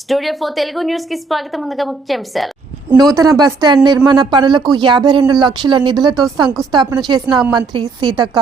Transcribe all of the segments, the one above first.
Studio four Telugu న్యూస్కి స్వాగతం ముందుగా ముఖ్యాంశాలు నూతన బస్టాండ్ నిర్మాణ పనులకు యాభై రెండు లక్షల నిధులతో శంకుస్థాపన చేసిన మంత్రి సీతక్క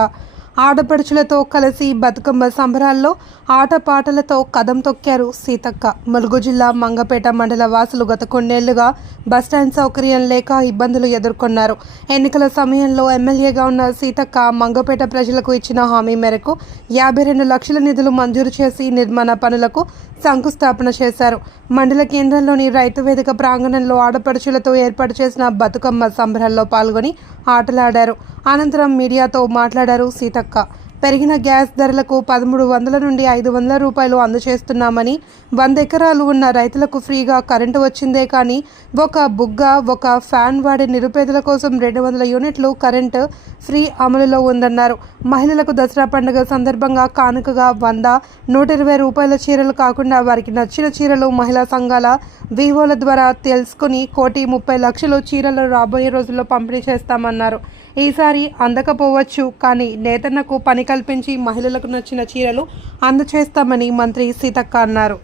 ఆడపడుచులతో కలిసి బతుకమ్మ సంబరాల్లో ఆటపాటలతో కదం తొక్కారు సీతక్క. ములుగు జిల్లా మంగపేట మండల వాసులు గత కొన్నేళ్ళుగా బస్టాండ్ సౌకర్యం లేక ఇబ్బందులు ఎదుర్కొన్నారు. ఎన్నికల సమయంలో ఎమ్మెల్యేగా ఉన్న సీతక్క మంగపేట ప్రజలకు ఇచ్చిన హామీ మేరకు యాభై రెండు లక్షల నిధులు మంజూరు చేసి నిర్మాణ పనులకు శంకుస్థాపన చేశారు. మండల కేంద్రంలోని రైతు వేదిక ప్రాంగణంలో ఆడపడుచులతో ఏర్పాటు చేసిన బతుకమ్మ సంబరాల్లో పాల్గొని ఆటలాడారు. అనంతరం మీడియాతో మాట్లాడారు సీతక్క. పెరిగిన గ్యాస్ ధరలకు పదమూడు వందల నుండి ఐదు వందల రూపాయలు అందజేస్తున్నామని వంద ఎకరాలు ఉన్న రైతులకు ఫ్రీగా కరెంటు వచ్చిందే కానీ ఒక బుగ్గ ఒక ఫ్యాన్ వాడే నిరుపేదల కోసం రెండు వందల యూనిట్లు కరెంటు ఫ్రీ అమలులో ఉందన్నారు. మహిళలకు దసరా పండుగ సందర్భంగా కానుకగా వంద నూట ఇరవై రూపాయల చీరలు కాకుండా వారికి నచ్చిన చీరలు మహిళా సంఘాల వివోల ద్వారా తెలుసుకుని కోటి ముప్పై లక్షలు చీరలు రాబోయే రోజుల్లో పంపిణీ చేస్తామన్నారు. ఈసారి అందకపోవచ్చు కానీ నేతన్నకు పని కల్పించి మహిళలకు నచ్చిన చీరలు అందచేస్తామని మంత్రి సీతక్క అన్నారు.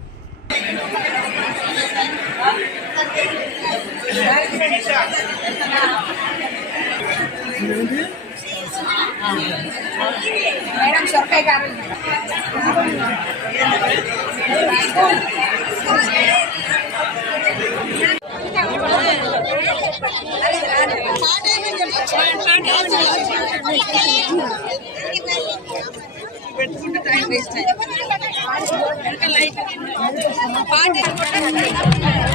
पार्टी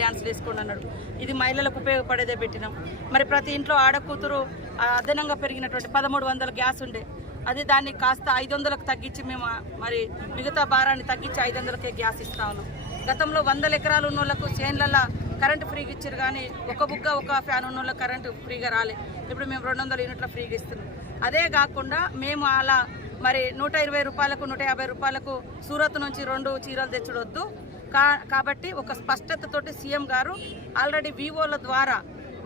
డ్యాన్స్లు వేసుకోండి అన్నాడు. ఇది మహిళలకు ఉపయోగపడేదే పెట్టినాం. మరి ప్రతి ఇంట్లో ఆడకూతురు అదనంగా పెరిగినటువంటి పదమూడు వందల గ్యాస్ ఉండే. అది దాన్ని కాస్త ఐదు వందలకు తగ్గించి మేము మరి మిగతా భారాన్ని తగ్గించి ఐదు వందలకే గ్యాస్ ఇస్తా ఉన్నాం. గతంలో వందల ఎకరాలు ఉన్న వాళ్ళకు చేన్లల్లో కరెంటు ఫ్రీగా ఇచ్చారు కానీ ఒక బుగ్గ ఒక ఫ్యాన్ ఉన్న వాళ్ళకి కరెంటు ఫ్రీగా రాలే. ఇప్పుడు మేము రెండు వందల యూనిట్ల ఫ్రీగా ఇస్తున్నాం. అదే కాకుండా మేము అలా మరి నూట ఇరవై రూపాయలకు నూట యాభై రూపాయలకు సూరత్ నుంచి రెండు చీరలు తెచ్చుడొద్దు. కా కాబట్టి ఒక స్పష్టతతోటి సీఎం గారు ఆల్రెడీ వివోల ద్వారా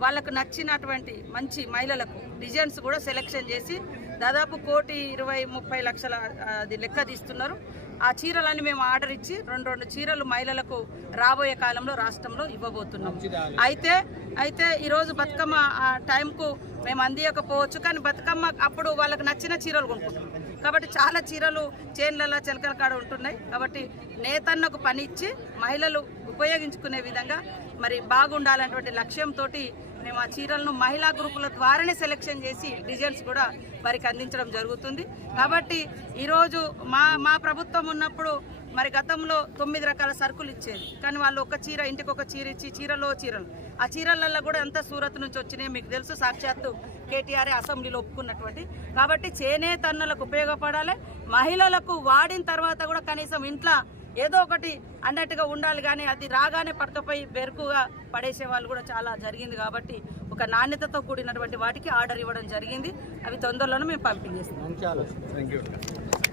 వాళ్ళకు నచ్చినటువంటి మంచి మహిళలకు డిజైన్స్ కూడా సెలెక్షన్ చేసి దాదాపు కోటి ఇరవై ముప్పై లక్షల అది లెక్క తీస్తున్నారు. ఆ చీరలన్నీ మేము ఆర్డర్ ఇచ్చి రెండు రెండు చీరలు మహిళలకు రాబోయే కాలంలో రాష్ట్రంలో ఇవ్వబోతున్నాం. అయితే అయితే ఈరోజు బతుకమ్మ ఆ టైంకు మేము అందియకపోవచ్చు కానీ బతుకమ్మ అప్పుడు వాళ్ళకు నచ్చిన చీరలు కొనుక్కుంటున్నాం. కాబట్టి చాలా చీరలు చేన్లలో చిలకల కాడ ఉంటున్నాయి. కాబట్టి నేతన్నకు పని ఇచ్చి మహిళలు ఉపయోగించుకునే విధంగా మరి బాగుండాలన్నటువంటి లక్ష్యంతో మేము ఆ చీరలను మహిళా గ్రూపుల ద్వారానే సెలెక్షన్ చేసి డిజైన్స్ కూడా వారికి అందించడం జరుగుతుంది. కాబట్టి ఈరోజు మా మా ప్రభుత్వం ఉన్నప్పుడు మరి గతంలో తొమ్మిది రకాల సరుకులు ఇచ్చేది. కానీ వాళ్ళు ఒక చీర ఇంటికి ఒక చీర ఇచ్చి చీరలో చీరలు. ఆ చీరలలో కూడా ఎంత సూరత్ నుంచి వచ్చినాయి మీకు తెలుసు. సాక్షాత్తు కేటీఆర్ అసెంబ్లీలో ఒప్పుకున్నటువంటి. కాబట్టి చేనేతన్నులకు ఉపయోగపడాలి. మహిళలకు వాడిన తర్వాత కూడా కనీసం ఇంట్లో ఏదో ఒకటి అన్నట్టుగా ఉండాలి కానీ అది రాగానే పట్టుకపోయి బెరుకుగా పడేసే వాళ్ళు కూడా చాలా జరిగింది కాబట్టి ఒక నాణ్యతతో కూడినటువంటి వాటికి ఆర్డర్ ఇవ్వడం జరిగింది. అవి తొందరలోనే మేము పంపిణీ చేస్తాం